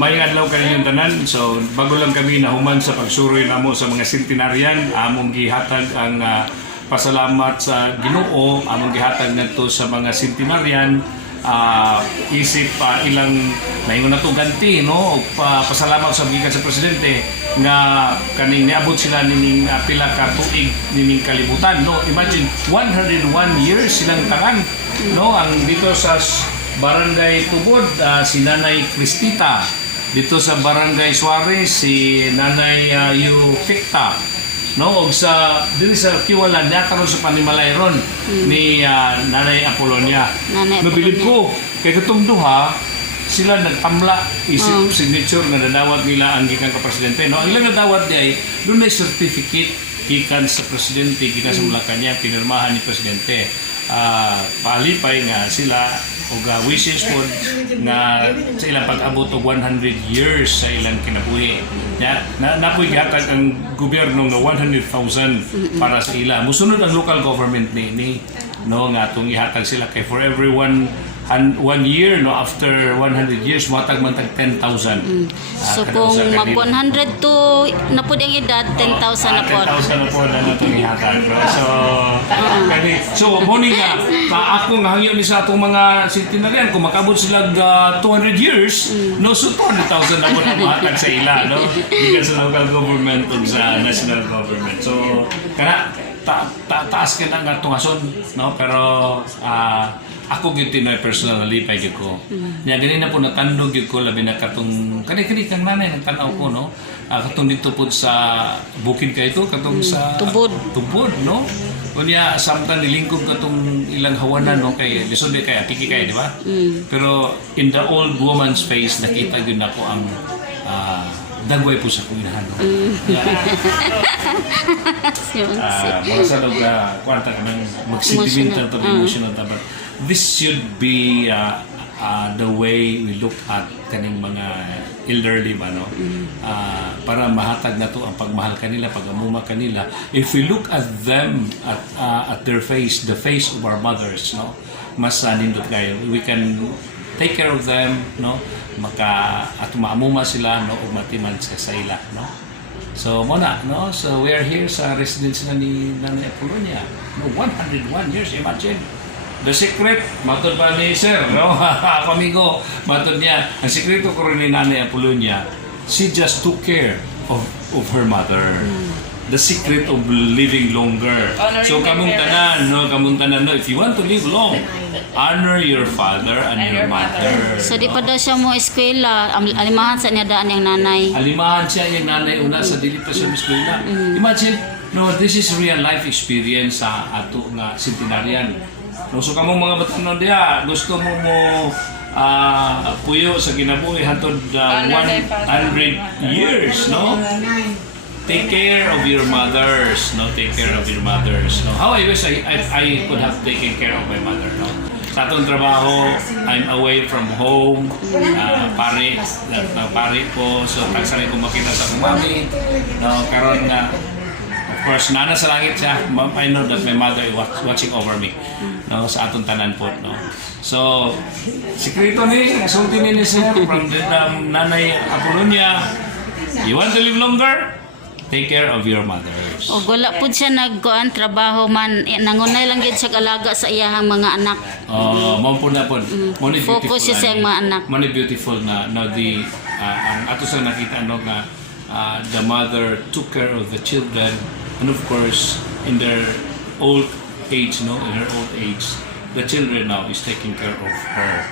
may adlaw kayong tanan. So bago lang kami nahuman sa pagsuroy namo sa mga Centenarian, among gihatag ang pasalamat sa Ginoo, among gihatag ngadto sa mga Centenarian. Isip ilang naingon na to ganti, no? Pasalamat sa gikan sa presidente nga kaning niabot sila nining pila ka tuig nining kalibutan, no? Imagine 101 years silang tanan, no? Ang dito sa Barangay Tubod, si Nanay Cristita. Dito sa Barangay Suarez, si Nanay Ficta. No, og sa diri sa Kiwala nakaroon sa Panimalayron ni Nanay Apolonia. Nabilib ko kay katong duha sila nagtamla isip signature nga nadawat nila ang gikan ka presidente. No, ang ilang nadawat di ay dunay certificate gikan sa presidente, gikan sa Malacanang pinirmahan ni presidente. Palipay nga sila og wishes po nga sa ilang pag-abot og 100 years sa ilang kinabuhi. Napoy gihatag ang gobyerno nga 100,000 para sa ila. Musunod ang local government ni no nga atong ihatag sila kay for every one year, no, after 100 years matag man tag 10,000. So kung mag 100 to napod ang edad 10,000 na po. 10,000 na po na natong ihatag. So morning nga ako nga hangyo ni sa atong mga Centenarian kung makabot sila 200 years, no, so 200,000 na po na mahatag sa ila, no, gikan sa local government ug sa national government. So kana taas ka na nga tungason, no, pero ako gyud tinoy personally pay gyud ko. Nya gani na po natandog gyud ko labi na katong kani kang nanay nang tanaw ko, no. Katong dito po sa bukid kay ito katong sa tubod, no. Kunya samtang nilingkod katong ilang hawanan, no, kay lisod kay apiki kay, di ba? Pero in the old woman's face nakita gyud nako ang dagway po sa kuinahan, no. Mga sa log kwarta ka ng mag-sentimental to emotional ta, but this should be the way we look at kaning mga elderly ba, no? Para mahatag na to ang pagmahal kanila, pag-amuma kanila. If we look at them at their face, the face of our mothers, no, mas nindot kayo. We can take care of them, no, at maamuma sila, no, o matiman sa ila, no. So muna, no, so we are here sa residence na ni Nanay Apolonia, no, 101 years, imagine. The secret, matod pa ni Sir, no? Ako amigo, matod niya. Ang sekreto ko rin ni Nanay Apolonia, she just took care of her mother. The secret of living longer. So kamong tanan, no, if you want to live long, honor your father and your mother. So di pa daw siya mo eskwela, alimahan sa niya daan yung nanay. Alimahan siya yung nanay una sa dili pa siya mo eskwela. Imagine, no, this is real life experience sa ato nga Centenarian. No, so kamong mga batanon diha, gusto mo puyo sa kinabuhi hantod 100 years, no? Take care of your mothers, no? Take care of your mothers, no? How I wish I could have taken care of my mother, no? Sa atong trabaho, I'm away from home, pare ko, so tagsanay ko makita sa akong mami, no? Karon nga, of course, nana sa langit siya. I know that my mother is watching over me, no, sa atong tanan po, no. So, sikreto ni nasulti ni Sir from the Nanay Apolonia. You want to live longer? Take care of your mothers. O wala pud siya nagkuan trabaho man, nangunay lang gyud siya alaga sa iyang mga anak. Mao po na po. Focus siya sa mga anak. Mo beautiful na now the ang ato sa nakita no nga the mother took care of the children. And of course, in their old age, no, in her old age, the children now is taking care of her.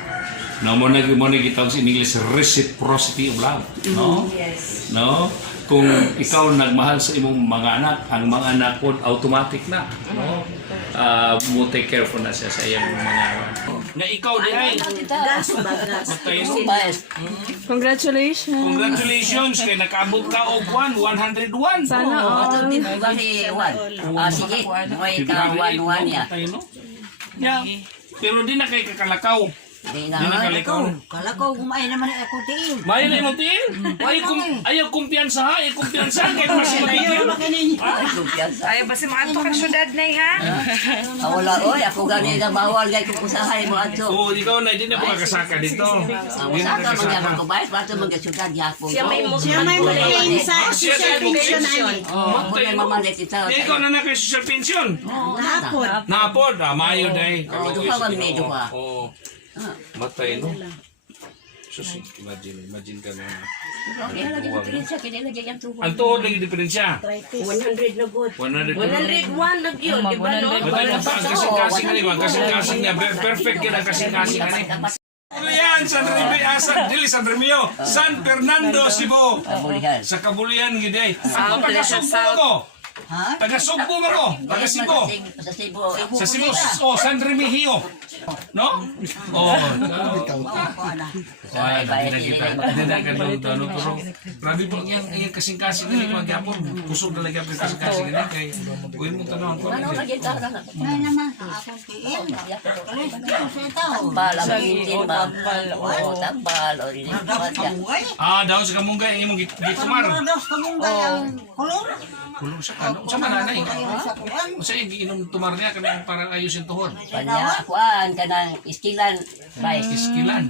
Now, mo nagitawag in English reciprocity of love, no? Yes. No? Kung ikaw nagmahal sa imong mga anak, ang mga anak po automatic na, no? Mo take care po na siya sa iyang mga na ikaw di ay. Congratulations. Congratulations kay nakaabot ka og 101. Sana all. Sige, may ka 101 ya. Yeah. Pero di na kay kakalakaw. Di Di nakalikaw. Kala ko kumain naman ako tiin. Mayo na yung tiin. Ayaw kumpiyansa ha. Ayaw kumpiyansa. Kahit mas magiging. Ay, basta mga ato kang syudad na ha? Wala, oy, ako gani na bawal gay kung usahay mo ato. Oo, ikaw na. Hindi na po kakasaka dito. Saka man yan ako bayad, bato mag-syudad yapon. Siya may claim sa social pension ani. Ako na mamalit ito. Ikaw na na kay social pension. Hapon. Napod. Mayo day. Duha man medyo ba. Oo. Matay no. Sus, imagine ka na. Okay, lagi ko rin siya, kinilagay ang tuhod. Ang tuhod lagi diferensya. 100 na good. 100. 101 na yun, di ba no? Matay na pa ang kasing-kasing nga ba? Kasing-kasing niya. Perfect yun ang kasing-kasing nga. Ano yan? San Remio. San Fernando, Cebu. Kabulihan. Sa Kabulian, gidi. Ako taga-Sugbo ko. Ha? Taga-Sugbo ako. Taga-Cebu. Sa Cebu. Sa Cebu. Oh, San Remigio. No? Oh. Ay, hindi na ka doon. Pero grabe po yung kasing-kasing na yung magyapon. Kusog na lagi ang kasing-kasing na kay uwi mo tanong ko. Ano lagi ito? Ay naman, akong tiin. Tambal, ang itin ba? Oo, tambal. O rin yung Daw sa kamunggay, yung mga gitumar. kulor. Kulong sa kano. Sa mananay. Sa inom tumar niya kanang para ayusin tuhod. Kanya, kuan, kanang iskilan. Iskilan.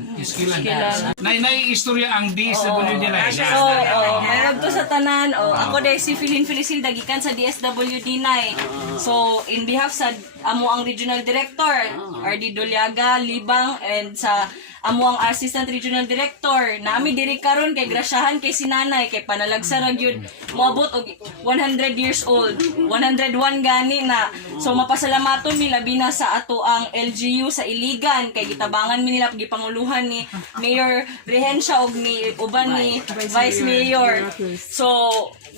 Nay istorya ang DSWD na. Meron to sa tanan. Ako dahil si Philin Felisil, dagikan sa DSWD na eh. So, in behalf sa amo ang Regional Director, RD Doliaga, Libang, and sa amo ang Assistant Regional Director, nami diri karon kay grasyahan kay sinanay, kay panalagsa ra gyud moabot og 100 years old. 101 gani na. So, mapasalamaton mi labi na sa ato ang LGU sa Iligan, kay gitabangan mi nila gipanguluhan ni Mayor Rehencia og ni uban ni Bise Mayor. So,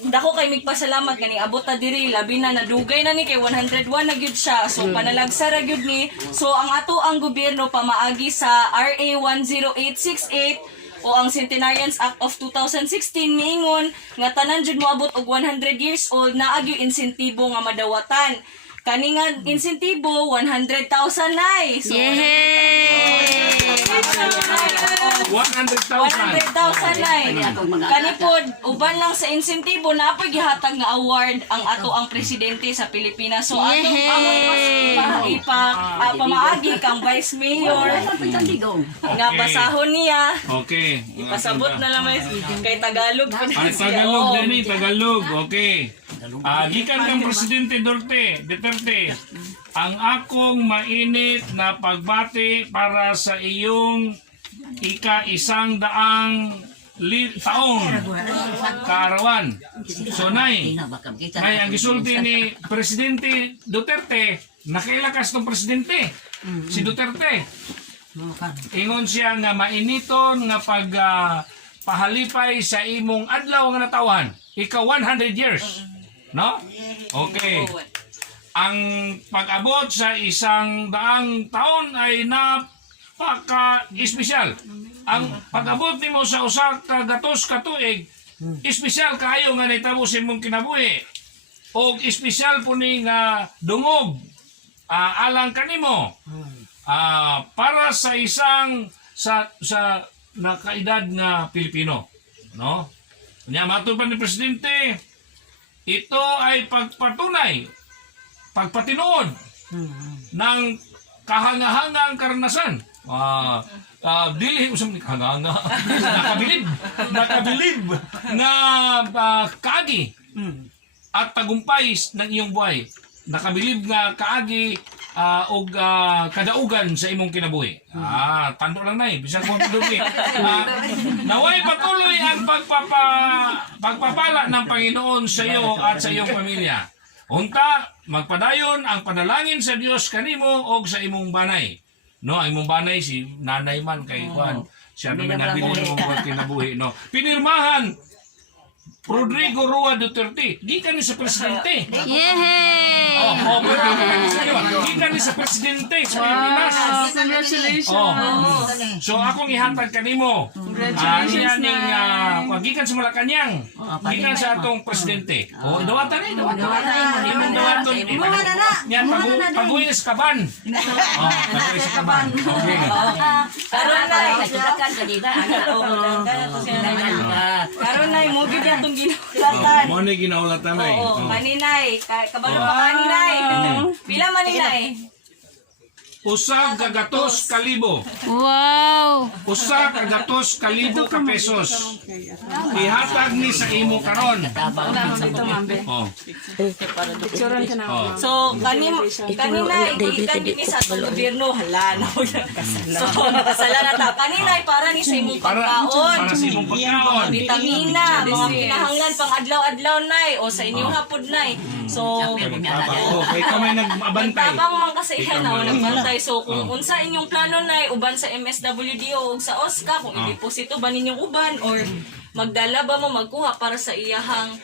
dako kay migpasalamat kani abot ta diri labi na nadugay na ni kay 101 na gyud siya. So panalagsa ra gyud ni. So ang ato ang gobyerno pamaagi sa RA 10868 o ang Centenarian Act of 2016 miingon nga tanan jud moabot og 100 years old naa gyud insentibo nga madawatan. Kani nga insentibo 100,000 nay. So, Yay! 100,000. 100,000 nay. Kani pod uban lang sa insentibo na apoy gihatag nga award ang ato ang presidente sa Pilipinas. So ato pamaagi kang Vice Mayor nga basahon niya. Okay. Pasabot na lang kay Tagalog pa din siya. Tagalog din Tagalog. Okay. Gikan kang Presidente Duterte, ang akong mainit na pagbati para sa iyong ika-100 taong kaarawan. So, Nay, ang gisulti ni Presidente Duterte, nakailakas ng Presidente, si Duterte. Ingon siya nga mainiton nga pahalipay sa imong adlaw nga natawan. Ika 100 years. No? Okay. Ang pag-abot sa 100 taon ay napaka-espesyal. Ang pag-abot nimo sa usa ka gatos ka tuig, espesyal kaayo nga nitabo sa imong kinabuhi. O espesyal po ni nga dungog alang kanimo. Para sa isang sa nakaedad nga Pilipino, no? Nya matud pa ni Presidente, ito ay pagpatunay, pagpatinuod ng kahangahangang karanasan. Dili usam ni kahanganga, nakabilib nga kaagi at tagumpay ng iyong buhay. Nakabilib nga kaagi og kadaugan sa imong kinabuhi. Tando lang nay, bisag mo dugi. Naway patuloy ang pagpapala ng Panginoon sa iyo at sa iyong pamilya. Unta, magpadayon ang panalangin sa Dios kanimo og sa imong banay. No, ang imong banay si nanay man kay Juan. Siya naman nabilin mo kinabuhi, no. Pinirmahan Rodrigo Rua Duterte. Gikan ni sa presidente. Yehey! Oh, pero gikan ni sa presidente sa Pilipinas. Congratulations. So akong ihatag kanimo. Congratulations na. Gikan sa Malacañang. Gikan sa atong presidente. Oh, dawatan ni, dawatan. Imong dawaton. Yan paguwi sa kaban. Oh, paguwi sa kaban. Okay. Karon na katudakan kanina Karon na mo gyud atong ginulatan. Mo ni ginaulatan ay. Oo, maninay. Kabalo pa maninay. Pila maninay? Usab kagatos kalibo. Wow! Usab kagatos kalibo ka pesos. Ihatag ni sa imo karon. Oh. Oh. So, kanina ikan din sa atong gobyerno. Hala, no. So, nakasala na ta. Kanina ay para ni sa imong Para pagkaon. sa imong pagkaon. Vitamina, mga kinahanglan pang adlaw-adlaw nay o sa inyong hapod nay. So, Oh, kay kamay nagmabantay. tabang man kasi iyan na nagbantay. So, kung unsa inyong plano nay uban sa MSWD o sa OSCA, kung i-deposito ba ninyong uban or magdala ba mo magkuha para sa iyahang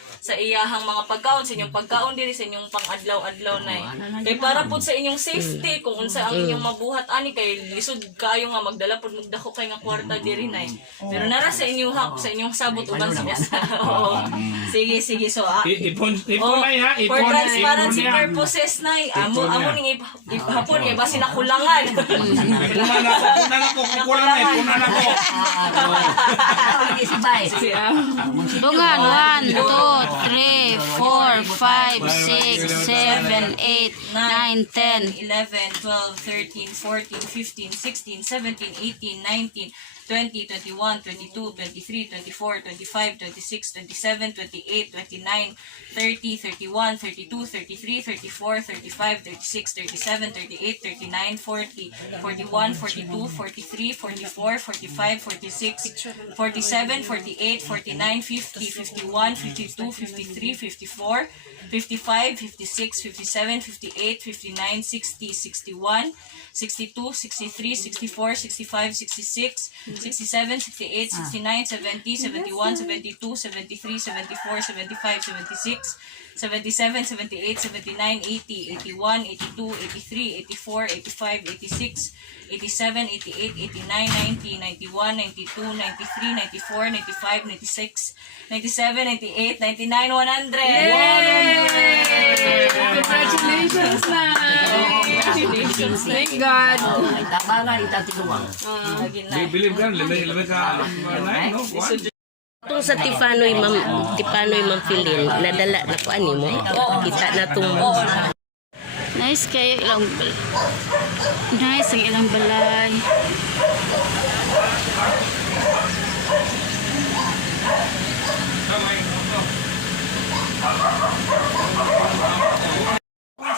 mga pagkaon, sa inyong pagkaon diri sa inyong pang-adlaw-adlaw nay. Kay para pud sa inyong safety kung unsa ang inyong mabuhat ani kay lisod kaayo nga magdala pud magdako kay nga kwarta diri nay. Pero nara sa inyong sabot uban sa OSCA. Oo. Sige so Ipon ay ha, for ipon. transparency purposes nay amo ning hapon kay basin nakulangan. Punan ako, kukulang na, punan ako. Bungan, 1, 2, 3, 4, 5, 6, 7, 8, 9, 10. 11, 12, 13, 14, 15, 16, 17, 18, 19, 20, 21, 22, 23, 24, 25, 26, 27, 28, 29, 30, 31, 32, 33, 34, 35, 36, 37, 38, 39, 40, 41, 42, 43, 44, 45, 46, 47, 48, 49, 50, 51, 52, 53, 54, 55, 56, 57, 58, 59, 60, 61, 62, 63, 64, 65, 66, 67, 68, 69, 70, 71, 72, 73, 74, 75, 76, 77, 78, 79, 80, 81, 82, 83, 84, 85, 86, 87, 88, 89, 90, 91, 92, 93, 94, 95, 96, 97, 98, 99, 100! Yay! Congratulations na! Congratulations! Thank God! tabangan itatiguan. Believe ka, lamay ka. No? Itong sa Tipanoy Ma'am Philin, nadala na po ani mo. Kita na itong Nice kayo ilang nice ang ilang balay.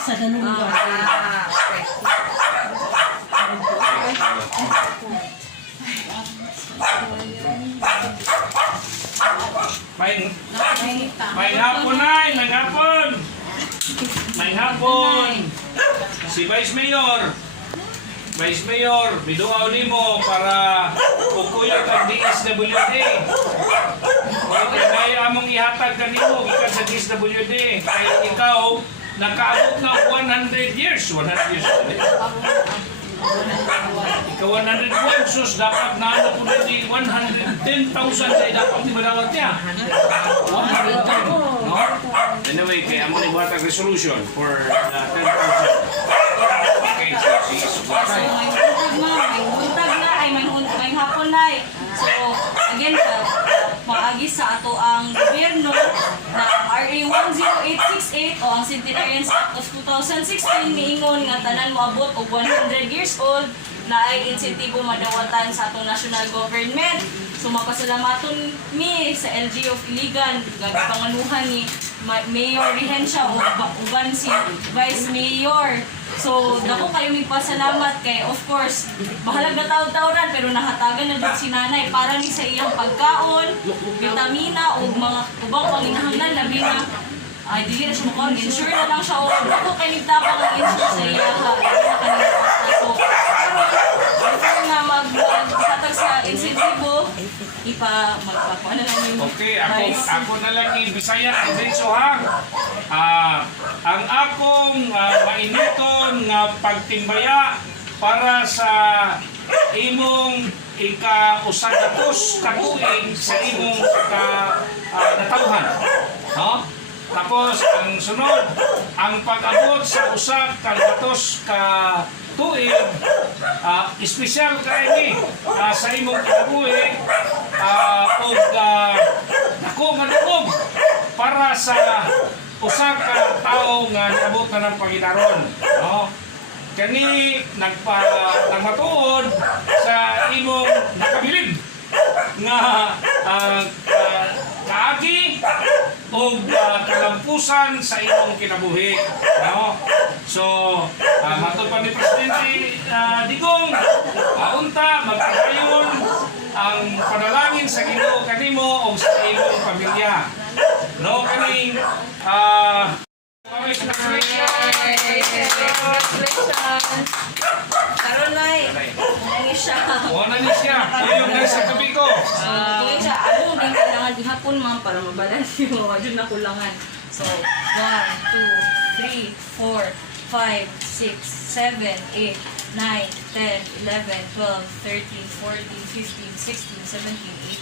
Sa ganun lugar. May hapon na, naghapon. May hapon. Si Bise Mayor. Bise Mayor, biduaw nimo para pupuyot ang DSWD. Okay, may among ihatag kanimo gikan sa DSWD. Kay ikaw nakaabot na 100 years. 100 years. Ikaw 101, sus dapat na ano po na di 110,000 ay dapat di madawat niya. 110. No? Anyway, kaya mo ibuhat ang resolution for 10,000. Okay, so sige. May hapon na eh. So, again, maagi sa ato ang gobyerno na RA 10868 o ang Centenarian Act of 2016 miingon nga tanan moabot og 100 years old na ay insentibo madawatan sa atong national government. So, mapasalamaton mi sa LG of Iligan, panganuhan ni Mayor Rihensya o uban si Vice Mayor. So, dako kayo magpasalamat kay, of course, bahalag na taon-taonan pero nahatagan na dito si nanay para ni sa iyang pagkaon, vitamina o mga ubang panginahanglan labi na ay dili na siya mukhang insure na lang siya o ako kanigtabang ang insure sa iya ha. Dili na kanigtabang. So, before nga maghatag sa insentibo, magpakuha na lang yung Okay, price. ako na lang ni Bisaya at Diretso ha. Ang akong mainiton nga pagtimbaya para sa imong ika-usagatos katuig sa imong natauhan. No? Tapos, ang sunod, ang pag-abot sa usa ka gatos ka tuig, espesyal ka ini sa imong kinabuhi o dako nga dugog para sa usa ka tawo nga naabot na ng paghatag. No? Kani nagmatuod sa imong nakabilib nga kaagi o kalampusan sa imong kinabuhi. No? So, matod pa ni Presidente Digong, unta, magpagayon ang panalangin sa Ginoo kanimo o sa imong pamilya. No, kaning Karon nay, nangis siya. wala ni siya. Yung nasa tabi ko. Tuloy siya, ano din kailangan ihapon ma'am para mabalance yung mga dyan na kulangan. So, 1, 2, 3, 4, 5, 6, 7, 8, 9, 10, 11, 12, 13, 14, 15, 16, 17,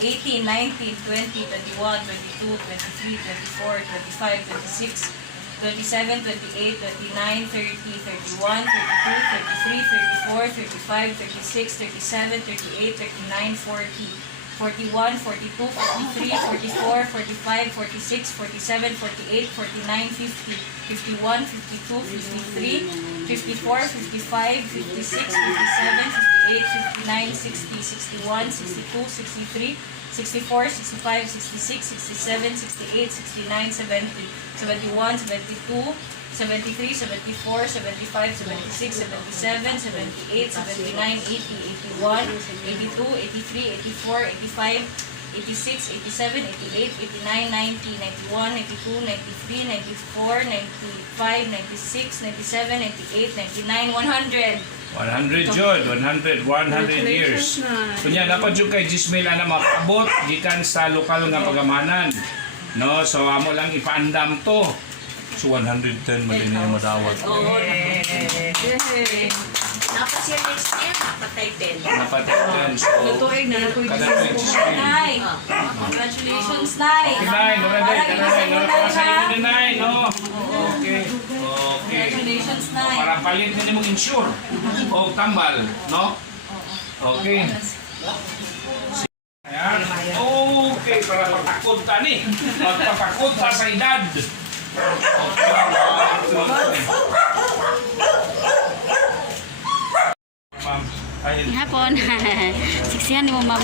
18, 19, 20, 21, 22, 23, 24, 25, 26, 27, 28, 29, 30, 31, 32, 33, 34, 35, 36, 37, 38, 39, 40, 41, 42, 43, 44, 45, 46, 47, 48, 49, 50, 51, 52, 53, 54, 55, 56, 57, 58, 59, 60, 61, 62, 63, 64, 65, 66, 67, 68, 69, 70, 71, 72, 73, 74, 75, 76, 77, 78, 79, 80, 81, 82, 83, 84, 85, 86, 87, 88, 89, 90, 91, 92, 93, 94, 95, 96, 97, 98, 99, 100. 100 jud, 100 years. Kunya dapat jud kay Gismail ana makabot gikan sa lokal nga pagamanan. No, so amo lang ipaandam to. So 110 man din yung madawat. Dapat siya next year, napatay 10. Napatay 10. So Tuig na ako kada kay Gismail. Nay, congratulations, Nay. Nay, para sa iyo din Nay, no. Okay. Okay. Congratulations, Nay. Para palit din mo insure o tambal, no? Okay. Ayan. Okay, para patakod ta ni. Magpatakod ta sa edad. Okay. Ma'am, ay, Hapon. Siksihan ni mo ma'am.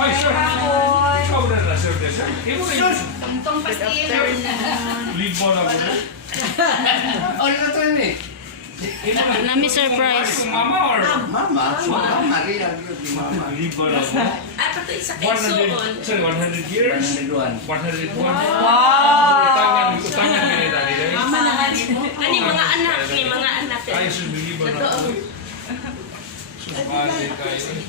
ay, sir. Ikaw na sir, sir. Ikaw na yun. Tungtong pastil. Libo na mo. Oh, ito to yun eh. Nami surprise. Mama or? Mama, Maria, mama. Libo na mo. At ito isa 100, sir, 100 years? 101. 101. Wow! Utangan ka nila nila. Mama na ani mga anak ni mga anak. Ay, sumigiba na ako. Sumali kayo.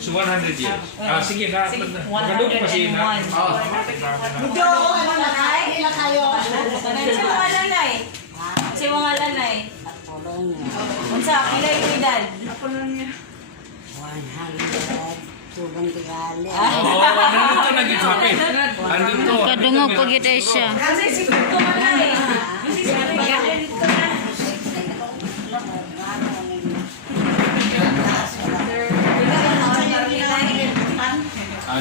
So, 100 years. Sige na. Magandang pa siya na. Sa mga lanay. Sa mga lanay. Unsa, pila yung edad? Oo, nandito nag-itapin. Nandito. Kadungog pag ito siya. Kasi si Kuto manay. Kasi si Kuto manay.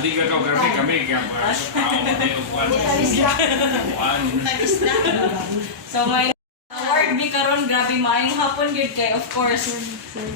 Di ka grabe kami kaya para sa tao So may award bi karon grabe maayong hapon gyud kay of course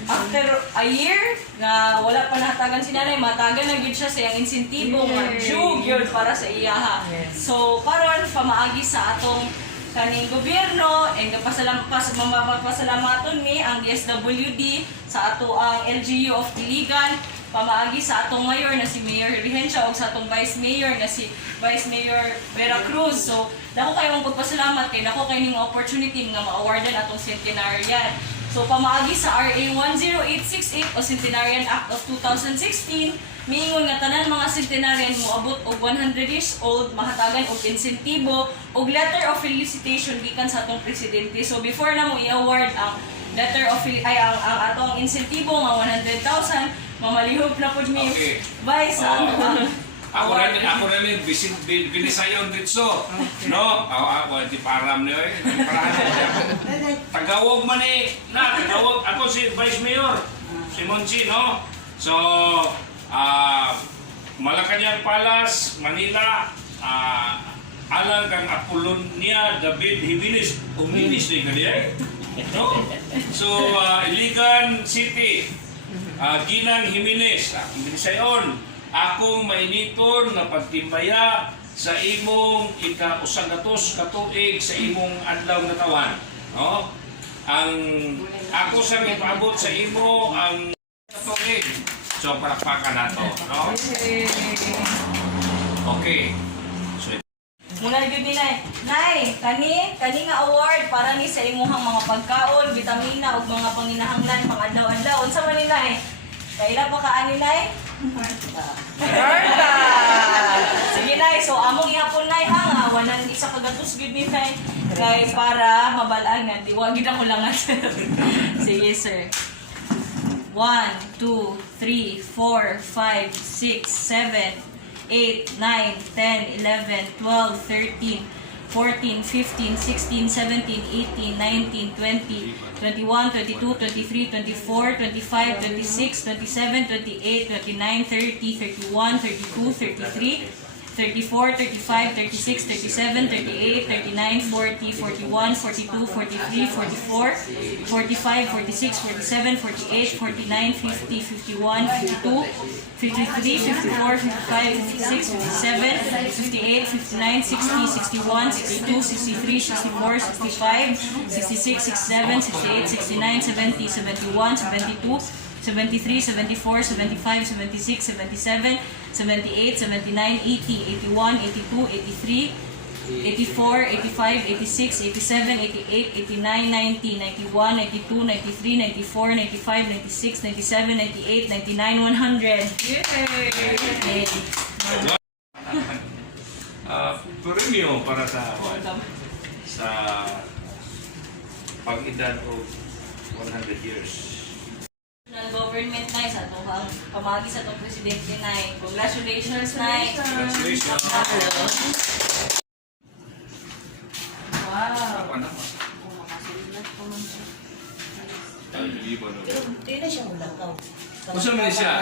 after a year nga wala pa nahatagan si nanay matagan na gyud siya sa iyang insentibo nga due gyud para sa iya ha. So karon pamaagi sa atong kaning gobyerno and pasalamaton mi ang DSWD sa ato ang LGU of Iligan pamaagi sa atong mayor na si Mayor Rehencia o sa atong Vice Mayor na si Bise Mayor Vera Cruz. So, dako kayo mong pagpasalamat kay dako kayo ning opportunity nga ma-awardan atong Centenarian. So, pamaagi sa RA 10868 o Centenarian Act of 2016, miingon nga tanan mga Centenarian mo abot og 100 years old mahatagan og insentibo og letter of felicitation gikan sa atong presidente. So, before na mo i-award ang letter of ang atong insentibo nga 100,000, mamalihog na pud mi Okay. Vice Ako na rin, binisayon dito. No? Ako, di param niyo eh. Tagawag man eh. Tagawag. Ako si Vice Mayor. Si Monchi, no? So, Malacanang Palace, Manila, alang kang Apolonia David Jimenez. Uminis ni kaniya no? So, Iligan City, Ginang Jimenez. Binisayon. Akong mainiton na pagtimbaya sa imong ika-usagatos katuig sa imong adlaw nga tawan. No? Ang ako sa ipaabot sa imo ang katuig. So palakpakan nato, no? Okay. So muna gyud ni Nay, kani nga award para ni sa imuhang mga pagkaon, bitamina ug mga panginahanglan pang adlaw-adlaw. Unsa man ni Nay? Kaila pa kaani Nay? Marta. Sige Nay, so among ihapon Nay ha nga wanan isa ka gatos gyud ni Nay kay para mabalaan nga di wa gid ako langat. Sige sir. 1 2 3 4 5 6 7 8 9 10 11 12 13 14, 15, 16, 17, 18, 19, 20, 21, 22, 23, 24, 25, 26, 27, 28, 29, 30, 31, 32, 33, 34, 35, 36, 37, 38, 39, 40, 41, 42, 43, 44, 45, 46, 47, 48, 49, 50, 51, 52, 53, 54, 55, 56, 57, 58, 59, 60, 61, 62, 63, 64, 65, 66, 67, 68, 69, 70, 71, 72, 73, 74, 75, 76, 77, 78, 79, 80, 81, 82, 83, 84, 85, 86, 87, 88, 89, 90, 91, 92, 93, 94, 95, 96, 97, 98, 99, 100. Yay! premium para sa pag-edad o 100 years. Government na sa itong pamagi sa itong presidente na. Congratulations na. Congratulations. Wow. Ano mo? Hindi na siya mulakaw. Kung saan man siya,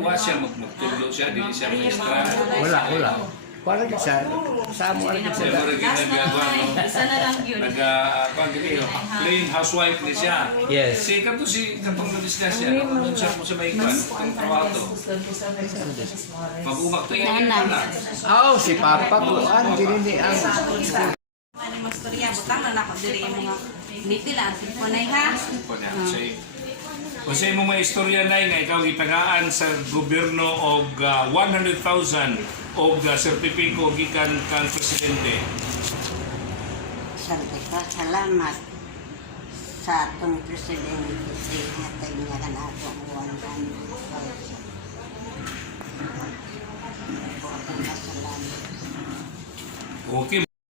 wa siya magtulog siya, hindi siya maestra. Wala. Para sa amo Siya maragin na gagawa, no? Isa na lang yun. Plain housewife ni siya. Yes. Si katong na-discuss siya, kung siya mo sa may ikwan, ang trabaho to. Mag-umak to yung Nana. Oh, si Papa ko ang dinini ang Ano mo storya, butang na ako diri mga nitila, sinponay ha. Kung sa imong mga istorya na nga ikaw itagaan sa gobyerno og 100,000 og sertipiko gikan kang presidente. Salamat sa atong presidente si hatay niya ka na atong 100,000. Okay.